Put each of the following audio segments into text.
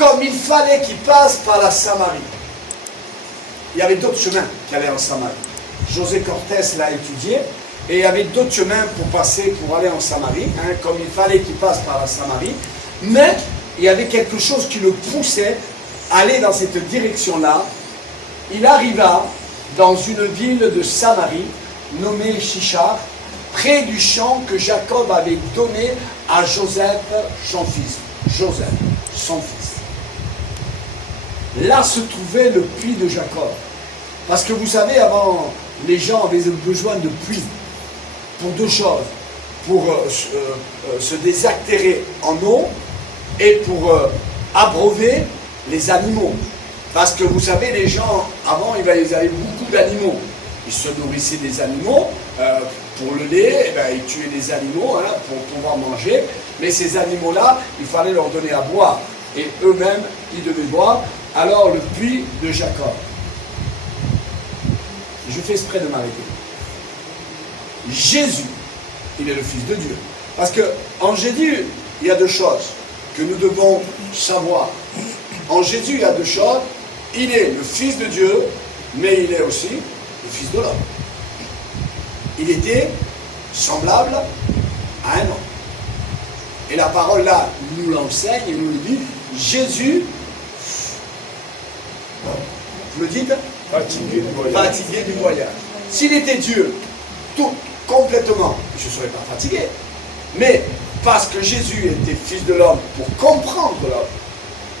comme il fallait qu'il passe par la Samarie. Il y avait d'autres chemins qui allaient en Samarie. José Cortés l'a étudié, et il y avait d'autres chemins pour aller en Samarie, hein, comme il fallait qu'il passe par la Samarie, mais il y avait quelque chose qui le poussait à aller dans cette direction-là. Il arriva dans une ville de Samarie, nommée Chichar, près du champ que Jacob avait donné à Joseph, son fils. Joseph, son fils. Là se trouvait le puits de Jacob. Parce que vous savez, avant, les gens avaient besoin de puits pour deux choses. Pour se désaltérer en eau et pour abreuver les animaux. Parce que vous savez, les gens, avant, ils avaient beaucoup d'animaux. Ils se nourrissaient des animaux. Pour le lait, ils tuaient les animaux hein, pour pouvoir manger. Mais ces animaux-là, il fallait leur donner à boire. Et eux-mêmes, ils devaient boire. Alors, le puits de Jacob. Je fais exprès de m'arrêter. Jésus, il est le Fils de Dieu. Parce qu'en Jésus, il y a deux choses que nous devons savoir. En Jésus, il y a deux choses. Il est le Fils de Dieu, mais il est aussi le Fils de l'homme. Il était semblable à un homme. Et la parole là nous l'enseigne et nous le dit. Jésus, vous le dites, fatigué du voyage. S'il était Dieu, tout complètement, je ne serais pas fatigué. Mais parce que Jésus était Fils de l'homme pour comprendre l'homme,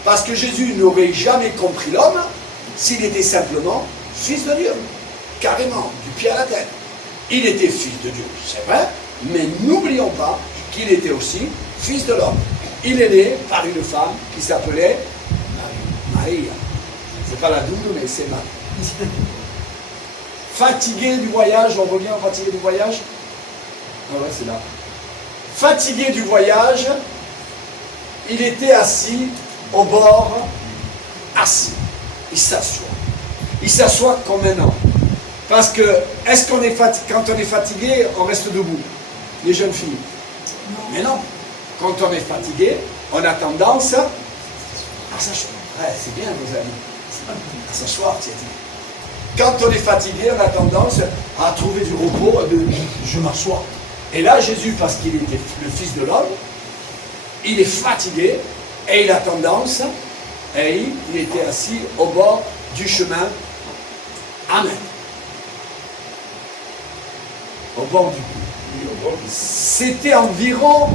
parce que Jésus n'aurait jamais compris l'homme s'il était simplement Fils de Dieu, carrément, du pied à la tête. Il était Fils de Dieu, c'est vrai, mais n'oublions pas qu'il était aussi Fils de l'homme. Il est né par une femme qui s'appelait Maria. C'est pas la double, mais c'est Marie. Fatigué du voyage, on revient au fatigué du voyage. Ah ouais, c'est là. Fatigué du voyage, il était assis au bord, assis. Il s'assoit. Il s'assoit comme un homme. Parce que, est-ce qu'on est fatigué, quand on est fatigué, on reste debout? Les jeunes filles? Non. Mais non. Quand on est fatigué, on a tendance à s'asseoir. Ouais, c'est bien, vos amis. À s'asseoir, tu as dit. Quand on est fatigué, on a tendance à trouver du repos, je m'assois. Et là, Jésus, parce qu'il était le Fils de l'homme, il est fatigué et il a tendance, et il était assis au bord du chemin. Amen. Au bord du puits. C'était environ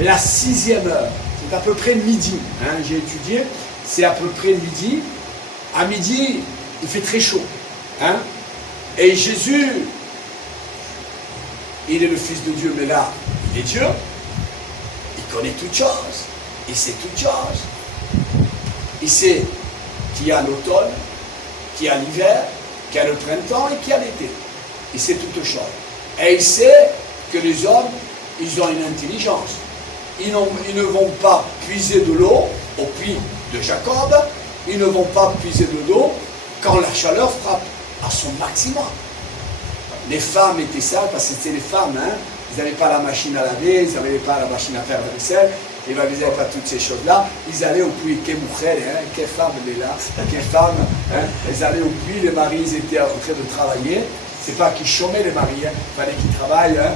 la 6e heure. C'est à peu près midi. Hein, j'ai étudié. C'est à peu près midi. À midi, il fait très chaud. Hein? Et Jésus, il est le Fils de Dieu, mais là, il est Dieu. Il connaît toutes choses. Il sait toutes choses. Il sait qu'il y a l'automne, qu'il y a l'hiver, qu'il y a le printemps et qu'il y a l'été. Il sait toutes choses. Et il sait que les hommes, ils ont une intelligence. Ils ne vont pas puiser de l'eau au puits de Jacob. Ils ne vont pas puiser de l'eau quand la chaleur frappe à son maximum. Les femmes étaient sages parce que c'était les femmes. Hein. Ils n'avaient pas la machine à laver, ils n'avaient pas la machine à faire la vaisselle. Ils n'avaient pas toutes ces choses-là. Ils allaient au puits. Quelle mujer, hein? Quelle femme elle est là. Quelle femme. Hein? Ils allaient au puits. Les maris ils étaient en train de travailler. C'est pas qu'ils chômaient les maris, hein. Il fallait qu'ils travaillent. Hein.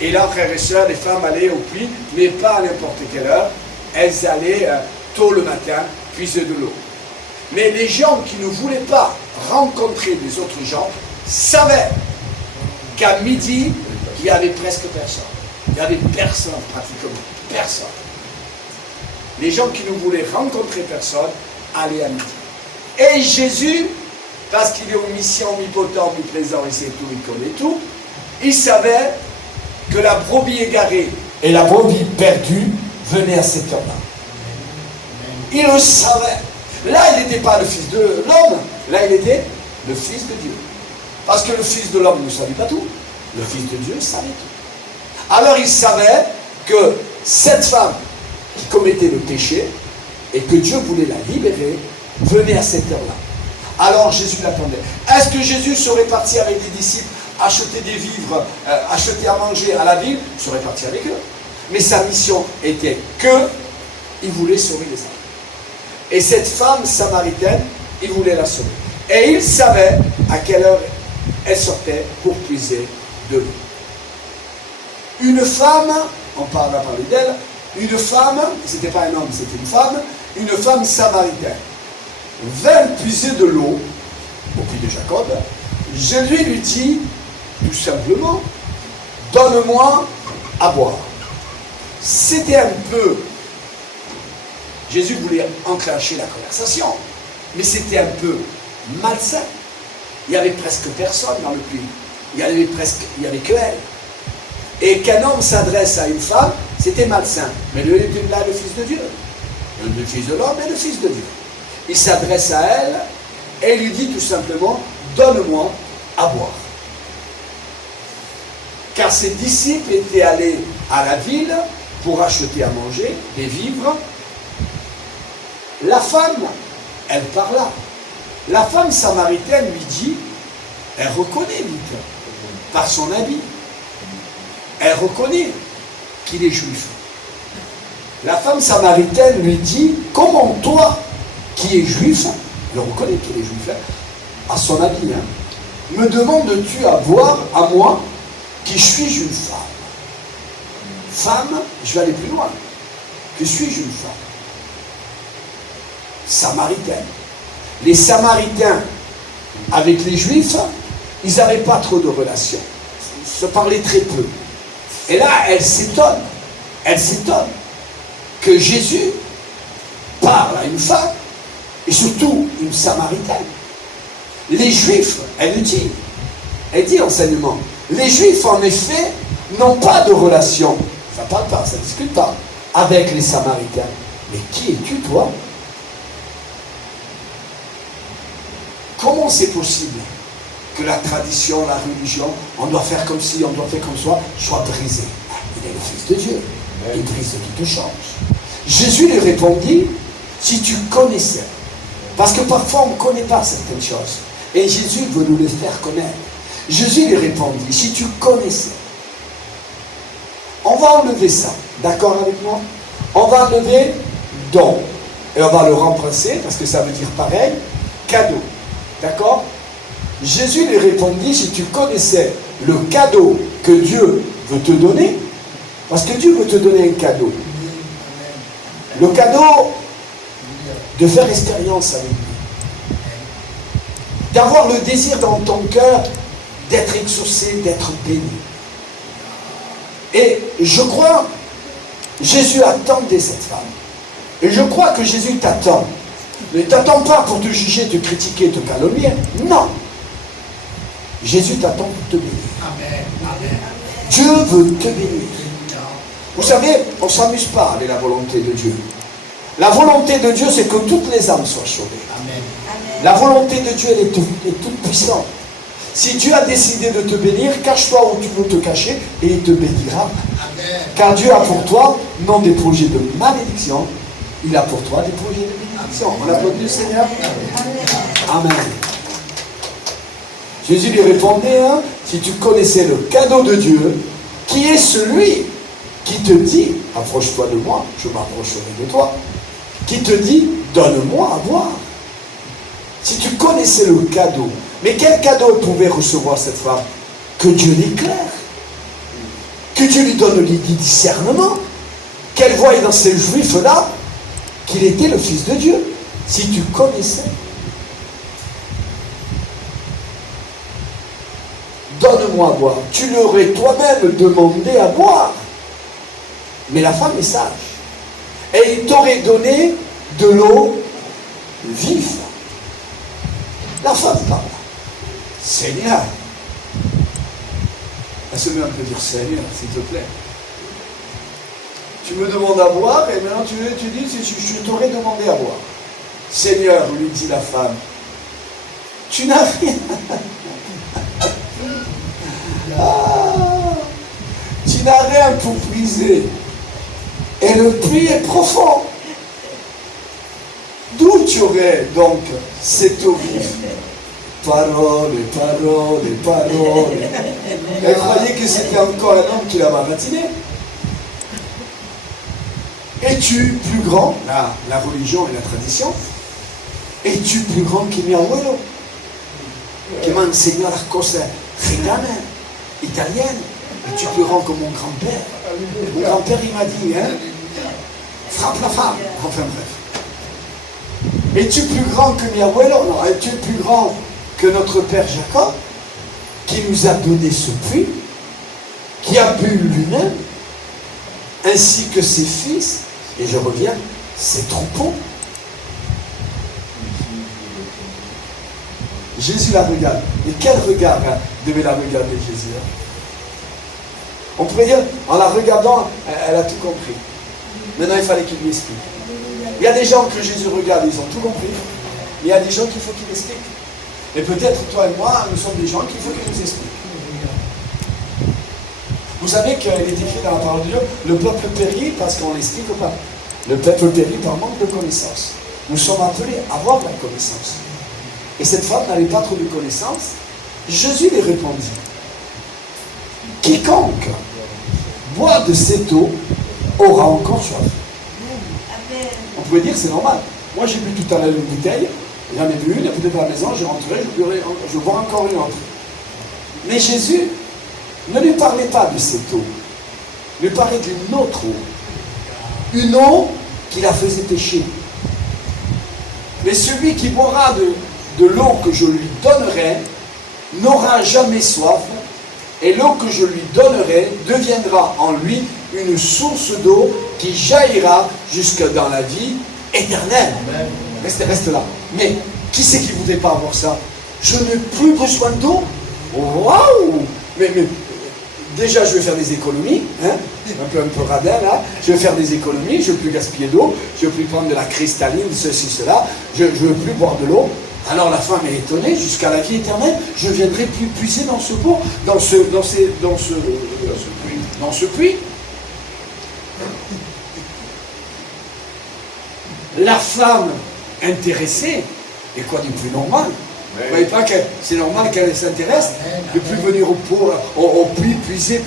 Et là, frères et sœurs, les femmes allaient au puits, mais pas à n'importe quelle heure. Elles allaient tôt le matin puiser de l'eau. Mais les gens qui ne voulaient pas rencontrer des autres gens savaient qu'à midi, il n'y avait presque personne. Il n'y avait personne pratiquement. Personne. Les gens qui ne voulaient rencontrer personne allaient à midi. Et Jésus, parce qu'il est omniscient, omnipotent, omniprésent, il sait tout, il connaît tout, il savait que la brebis égarée et la brebis perdue venaient à cette heure-là. Il le savait. Là, il n'était pas le Fils de l'homme. Là, il était le Fils de Dieu. Parce que le Fils de l'homme ne savait pas tout. Le Fils de Dieu savait tout. Alors, il savait que cette femme qui commettait le péché et que Dieu voulait la libérer, venait à cette heure-là. Alors, Jésus l'attendait. Est-ce que Jésus serait parti avec les disciples acheter des vivres, acheter à manger à la ville? Il serait parti avec eux. Mais sa mission était que il voulait sauver les âmes. Et cette femme samaritaine, il voulait la sauver. Et il savait à quelle heure elle sortait pour puiser de l'eau. Une femme, on va parler d'elle, une femme, c'était pas un homme, c'était une femme samaritaine, vint puiser de l'eau au puits de Jacob. Jésus lui dit, tout simplement, donne-moi à boire. C'était un peu, Jésus voulait enclencher la conversation, mais c'était un peu malsain. Il n'y avait presque personne dans le puits. Il n'y avait que elle. Et qu'un homme s'adresse à une femme, c'était malsain. Mais lui, il est là le Fils de Dieu. Le Fils de l'homme et le Fils de Dieu. Il s'adresse à elle et lui dit tout simplement, donne-moi à boire. Car ses disciples étaient allés à la ville pour acheter à manger, des vivres. La femme, elle parla. La femme samaritaine lui dit, elle reconnaît vite, par son habit, elle reconnaît qu'il est juif. La femme samaritaine lui dit, comment toi, qui es juif, elle reconnaît qu'il est juif, à son habit, me demandes-tu à boire à moi, qui suis une femme? Femme, je vais aller plus loin. Que suis-je une femme? Samaritaine. Les Samaritains, avec les Juifs, ils n'avaient pas trop de relations. Ils se parlaient très peu. Et là, elle s'étonne que Jésus parle à une femme, et surtout une Samaritaine. Les Juifs, elle dit enseignement, les Juifs, en effet, n'ont pas de relation, ça ne parle pas, ça ne discute pas, avec les Samaritains. Mais qui es-tu, toi? Comment c'est possible que la tradition, la religion, on doit faire comme ci, on doit faire comme ça, soit brisée? Il est le Fils de Dieu. Il brise toutes choses. Jésus lui répondit, si tu connaissais, parce que parfois on ne connaît pas certaines choses, et Jésus veut nous les faire connaître. Jésus lui répondit, si tu connaissais, on va enlever ça, d'accord avec moi? On va enlever don, et on va le remplacer, parce que ça veut dire pareil, cadeau. D'accord? Jésus lui répondit, si tu connaissais le cadeau que Dieu veut te donner, parce que Dieu veut te donner un cadeau. Le cadeau de faire expérience avec lui. D'avoir le désir dans ton cœur d'être exaucé, d'être béni. Et je crois, Jésus attendait cette femme. Et je crois que Jésus t'attend. Ne t'attend pas pour te juger, te critiquer, te calomnier. Non. Jésus t'attend pour te bénir. Amen. Amen. Dieu veut te bénir. Vous savez, on ne s'amuse pas avec la volonté de Dieu. La volonté de Dieu, c'est que toutes les âmes soient sauvées. Amen. La volonté de Dieu, elle est toute puissante. Si Dieu a décidé de te bénir, cache-toi où tu veux te cacher et il te bénira. Amen. Car Dieu a pour toi non des projets de malédiction, il a pour toi des projets de bénédiction. On applaudit le Seigneur. Amen. Jésus lui répondait, si tu connaissais le cadeau de Dieu, qui est celui qui te dit, approche-toi de moi, je m'approcherai de toi, qui te dit, donne-moi à boire. Si tu connaissais le cadeau, mais quel cadeau pouvait recevoir cette femme? Que Dieu l'éclaire, que Dieu lui donne du discernement, qu'elle voie dans ces juifs-là qu'il était le Fils de Dieu. Si tu connaissais, donne-moi à boire. Tu l'aurais toi-même demandé à boire. Mais la femme est sage. Et il t'aurait donné de l'eau vive. La femme parle. Seigneur. Est-ce que on peut dire Seigneur, s'il te plaît? Tu me demandes à boire et maintenant tu dis, je t'aurais demandé à boire. Seigneur, lui dit la femme, tu n'as rien. Tu n'as rien pour puiser. Et le puits est profond. D'où tu aurais donc cette eau vive? Parole, parole, parole. Elle croyait que c'était encore un homme qui la baratinait. Et es-tu plus grand, la religion et la tradition, es-tu plus grand que mi abuelo, qui m'a enseigné las cosas gitanas, italiennes? Es-tu plus grand que mon grand-père? Mon grand-père, il m'a dit, hein, frappe la femme. Enfin bref. Es-tu plus grand que mi abuelo? Non, es-tu plus grand que notre père Jacob, qui nous a donné ce puits, qui a bu lui-même, ainsi que ses fils, et je reviens, ses troupeaux? Jésus la regarde. Et quel regard devait la regarder Jésus? On pourrait dire, en la regardant, elle a tout compris. Maintenant, il fallait qu'il lui explique. Il y a des gens que Jésus regarde, ils ont tout compris. Mais il y a des gens qu'il faut qu'il explique. Et peut-être toi et moi, nous sommes des gens qu'il faut qu'il nous explique. Vous savez qu'il est écrit dans la parole de Dieu, le peuple périt parce qu'on l'explique ou pas. Le peuple périt par manque de connaissance. Nous sommes appelés à avoir de la connaissance. Et cette femme n'avait pas trop de connaissances. Jésus lui répondit, quiconque boit de cette eau aura encore soif. On pourrait dire c'est normal. Moi j'ai bu tout à l'heure une bouteille, j'en ai bu une, peut-être à la maison, je rentrerai, je bois encore une autre. Mais Jésus ne lui parlait pas de cette eau. Il lui parlait d'une autre eau. Une eau qui la faisait pécher. Mais celui qui boira de l'eau que je lui donnerai n'aura jamais soif, et l'eau que je lui donnerai deviendra en lui une source d'eau qui jaillira jusque dans la vie éternelle. Reste là. Mais qui c'est qui ne voudrait pas avoir ça? Je n'ai plus besoin d'eau. Waouh! Mais déjà, je vais faire des économies, hein? un peu radin là. Je vais faire des économies, je ne veux plus gaspiller d'eau, je ne veux plus prendre de la cristalline, ceci, cela, je ne veux plus boire de l'eau. Alors la femme est étonnée, jusqu'à la vie éternelle, je ne viendrai plus puiser dans ce pot, dans ce puits. La femme intéressée, et quoi de plus normal? Vous ne voyez pas que c'est normal qu'elle s'intéresse, de plus venir au pot, au puits, puiser,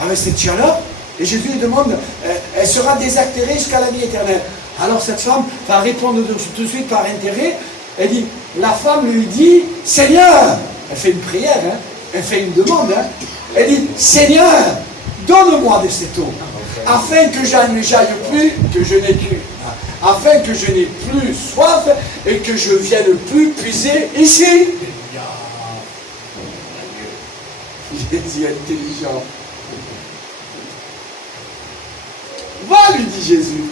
avec cette chaleur. Et Jésus lui demande, elle sera désactérée jusqu'à la vie éternelle. Alors cette femme va répondre tout de suite par intérêt. Elle dit, la femme lui dit, Seigneur, elle fait une prière, hein, elle fait une demande, hein, elle dit, Seigneur, donne-moi de cette eau, afin que je n'aille plus, que je n'ai plus, afin que je n'ai plus soif et que je vienne plus puiser ici. Jésus est intelligent. Va, lui dit Jésus.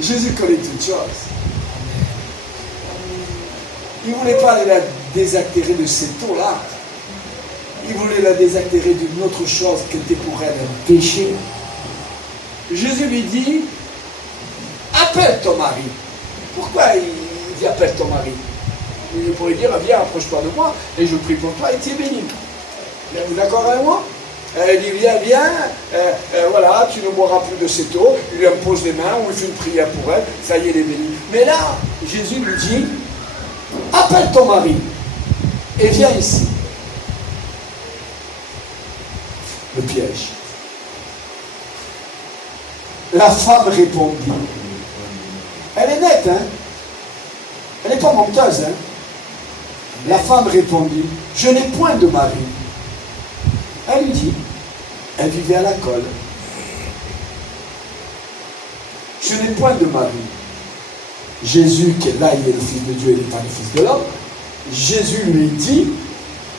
Jésus connaît toutes choses. Il ne voulait pas la désactérer de cette eau-là. Il voulait la désactérer d'une autre chose qui était pour elle un péché. Jésus lui dit, appelle ton mari. Pourquoi il dit appelle ton mari? Il pourrait dire, viens, approche-toi de moi et je prie pour toi et tu es béni. Vous êtes d'accord avec moi? Il dit, viens, voilà, tu ne boiras plus de cette eau. Il lui impose les mains, ou il fait une prière pour elle, ça y est, elle est bénie. Mais là, Jésus lui dit, appelle ton mari et viens ici. Le piège. La femme répondit. Elle est nette, hein? Elle n'est pas menteuse, hein? La femme répondit, je n'ai point de mari. Elle lui dit, elle vivait à la colle. Je n'ai point de mari. Jésus, qui est là, il est le Fils de Dieu, il n'est pas le Fils de l'homme. Jésus lui dit,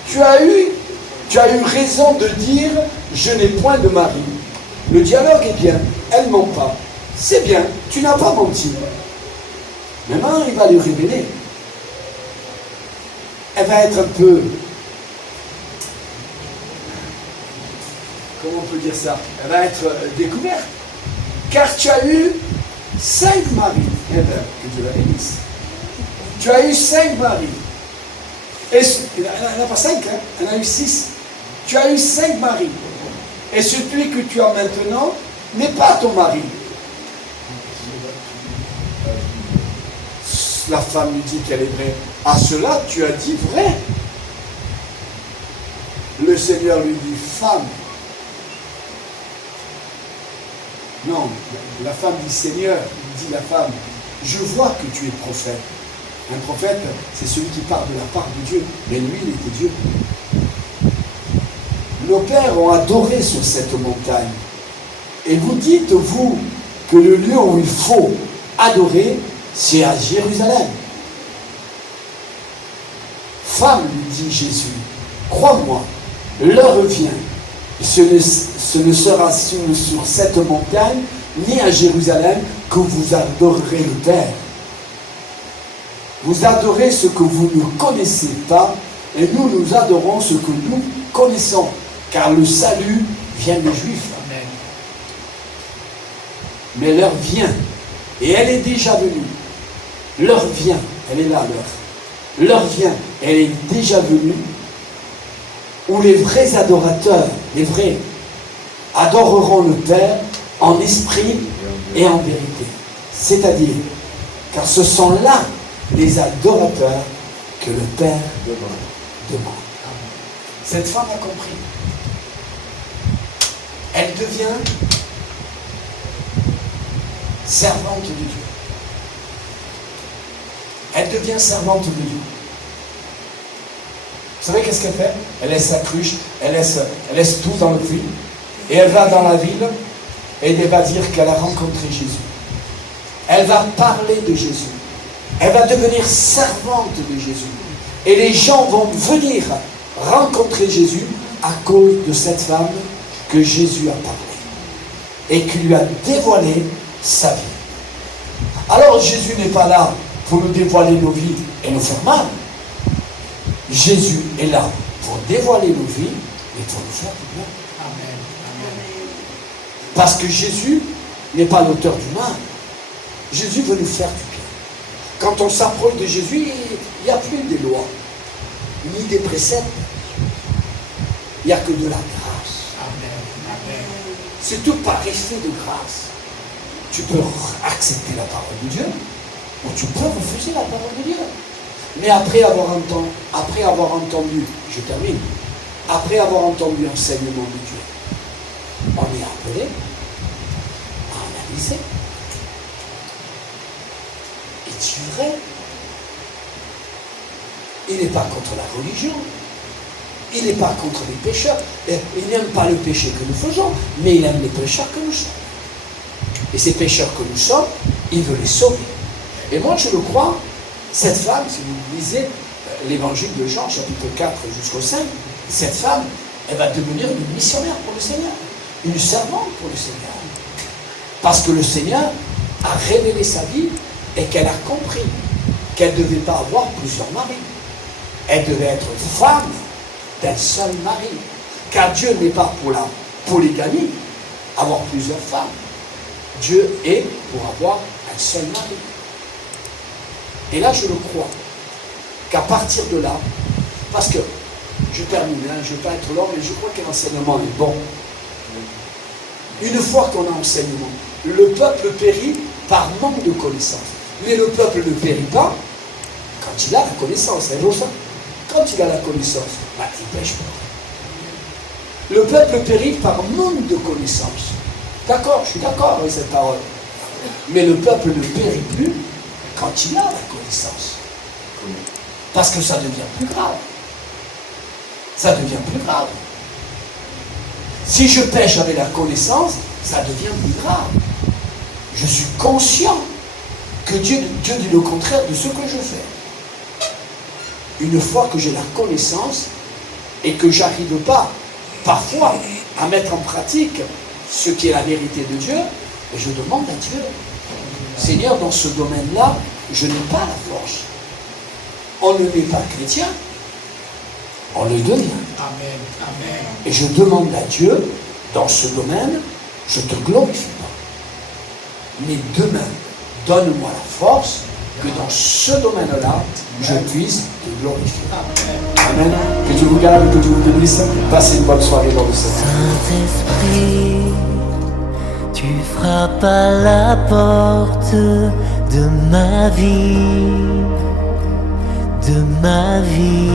tu as eu raison de dire, je n'ai point de mari. Le dialogue est bien, elle ne ment pas. C'est bien, tu n'as pas menti. Maintenant, il va lui révéler. Elle va être un peu... Comment on peut dire ça? Elle va être découverte. Car tu as eu 5 maris. Eh bien, que Dieu la bénisse. Tu as eu 5 maris. Et elle n'a pas 5, hein? Elle en a eu 6. Tu as eu 5 maris. Et celui que tu as maintenant n'est pas ton mari. La femme lui dit qu'elle est vraie. À cela, tu as dit vrai. Le Seigneur lui dit, femme, Non, la femme dit Seigneur, il dit la femme, je vois que tu es prophète. Un prophète, c'est celui qui parle de la part de Dieu, mais lui, il était Dieu. Nos pères ont adoré sur cette montagne. Et vous dites, vous, que le lieu où il faut adorer, c'est à Jérusalem. Femme, lui dit Jésus, crois-moi, l'heure vient. Ce ne sera sur cette montagne, ni à Jérusalem, que vous adorerez le Père. Vous adorez ce que vous ne connaissez pas, et nous adorons ce que nous connaissons, car le salut vient des Juifs. Amen. Mais l'heure vient, et elle est déjà venue. L'heure vient, elle est là, l'heure. L'heure vient, elle est déjà venue, où les vrais adorateurs, les vrais, adoreront le Père en esprit et en vérité. C'est-à-dire, car ce sont là les adorateurs que le Père demande. Cette femme a compris. Elle devient servante de Dieu. Elle devient servante de Dieu. Vous savez qu'est-ce qu'elle fait? Elle laisse sa cruche, elle laisse tout dans le puits, et elle va dans la ville, et elle va dire qu'elle a rencontré Jésus. Elle va parler de Jésus. Elle va devenir servante de Jésus. Et les gens vont venir rencontrer Jésus à cause de cette femme que Jésus a parlé et qui lui a dévoilé sa vie. Alors Jésus n'est pas là pour nous dévoiler nos vies et nous faire mal. Jésus est là pour dévoiler nos vies et pour nous faire du bien. Amen. Amen. Parce que Jésus n'est pas l'auteur du mal. Jésus veut nous faire du bien. Quand on s'approche de Jésus, il n'y a plus des lois, ni des préceptes. Il n'y a que de la grâce. Amen. C'est tout par effet de grâce. Tu peux accepter la parole de Dieu, ou tu peux refuser la parole de Dieu. Mais après avoir entendu, je termine, après avoir entendu l'enseignement de Dieu, on est appelé à analyser. Es-tu vrai? Il n'est pas contre la religion. Il n'est pas contre les pécheurs. Il n'aime pas le péché que nous faisons, mais il aime les pécheurs que nous sommes. Et ces pécheurs que nous sommes, il veut les sauver. Et moi, je le crois, cette femme, si vous lisez l'évangile de Jean, chapitre 4 jusqu'au 5, cette femme, elle va devenir une missionnaire pour le Seigneur, une servante pour le Seigneur. Parce que le Seigneur a révélé sa vie et qu'elle a compris qu'elle ne devait pas avoir plusieurs maris. Elle devait être femme d'un seul mari. Car Dieu n'est pas pour la polygamie, avoir plusieurs femmes. Dieu est pour avoir un seul mari. Et là, je le crois, qu'à partir de là, parce que, je termine, je ne vais pas être long, mais je crois que l'enseignement est bon. Une fois qu'on a enseignement, le peuple périt par manque de connaissance. Mais le peuple ne périt pas quand il a la connaissance. C'est ça. Quand il a la connaissance, il ne pêche pas. Le peuple périt par manque de connaissance. D'accord, je suis d'accord avec cette parole. Mais le peuple ne périt plus quand il a la connaissance. Parce que ça devient plus grave. Ça devient plus grave. Si je pêche avec la connaissance, ça devient plus grave. Je suis conscient que Dieu dit le contraire de ce que je fais. Une fois que j'ai la connaissance et que j'arrive pas, parfois, à mettre en pratique ce qui est la vérité de Dieu, et je demande à Dieu, Seigneur, dans ce domaine-là, je n'ai pas la force. On ne n'est pas chrétien, on le devient. Amen. Amen. Et je demande à Dieu, dans ce domaine, je ne te glorifie pas. Mais demain, donne-moi la force que dans ce domaine-là, je puisse te glorifier. Amen. Amen. Que Dieu vous garde, que Dieu vous bénisse. Passez une bonne soirée dans le Seigneur. Saint-Esprit, tu frappes à la porte de ma vie, de ma vie.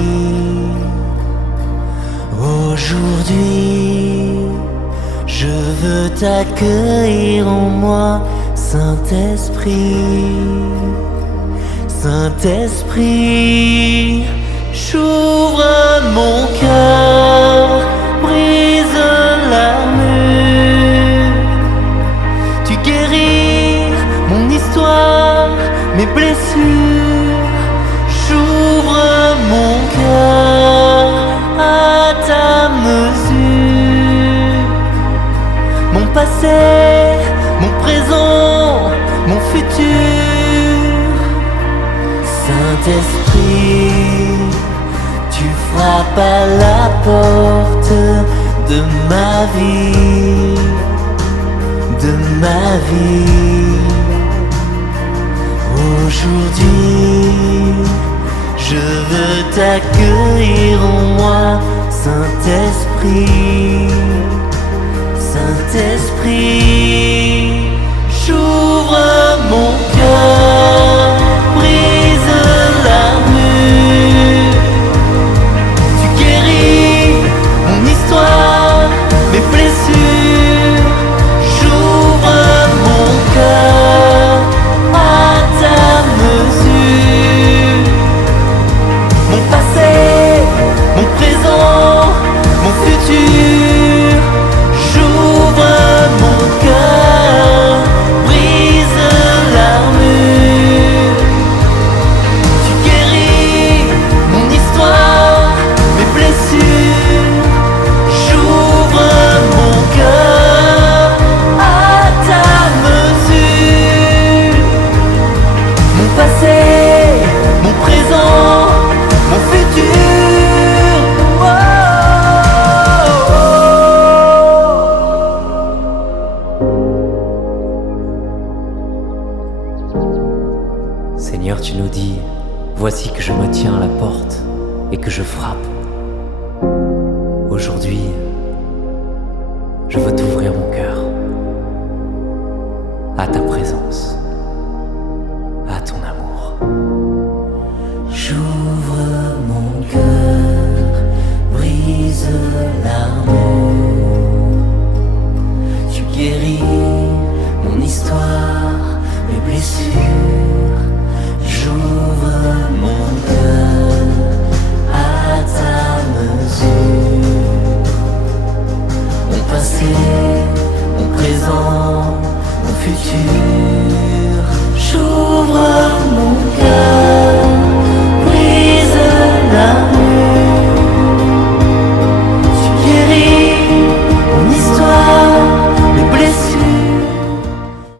Aujourd'hui, Je veux t'accueillir en moi, Saint-Esprit. Saint-Esprit, j'ouvre mon cœur, brise l'armure. Tu guéris mon histoire, mes blessures. J'ouvre mon cœur à ta mesure. Mon passé, mon présent, mon futur. Saint-Esprit, tu frappes à la porte de ma vie, de ma vie. Aujourd'hui, je veux t'accueillir en moi, Saint-Esprit. Saint-Esprit, j'ouvre mon cœur, brise l'armure. Tu guéris mon histoire, mes blessures. J'ouvre mon cœur à ta mesure. Mon passé, mon présent, mon futur. J'ouvre mon cœur, brise l'armure. Tu guéris mon histoire, mes blessures. J'ouvre mon cœur à ta mesure. Mon passé, mon présent, mon futur. Oh, Seigneur, tu nous dis, voici que je me tiens à la porte et que je frappe. Aujourd'hui, je veux t'ouvrir mon cœur à ta présence, à ton amour. J'ouvre mon cœur, brise l'armure. Tu guéris mon histoire, mes blessures. J'ouvre mon cœur à ta mesure. Mon passé, mon présent, mon futur.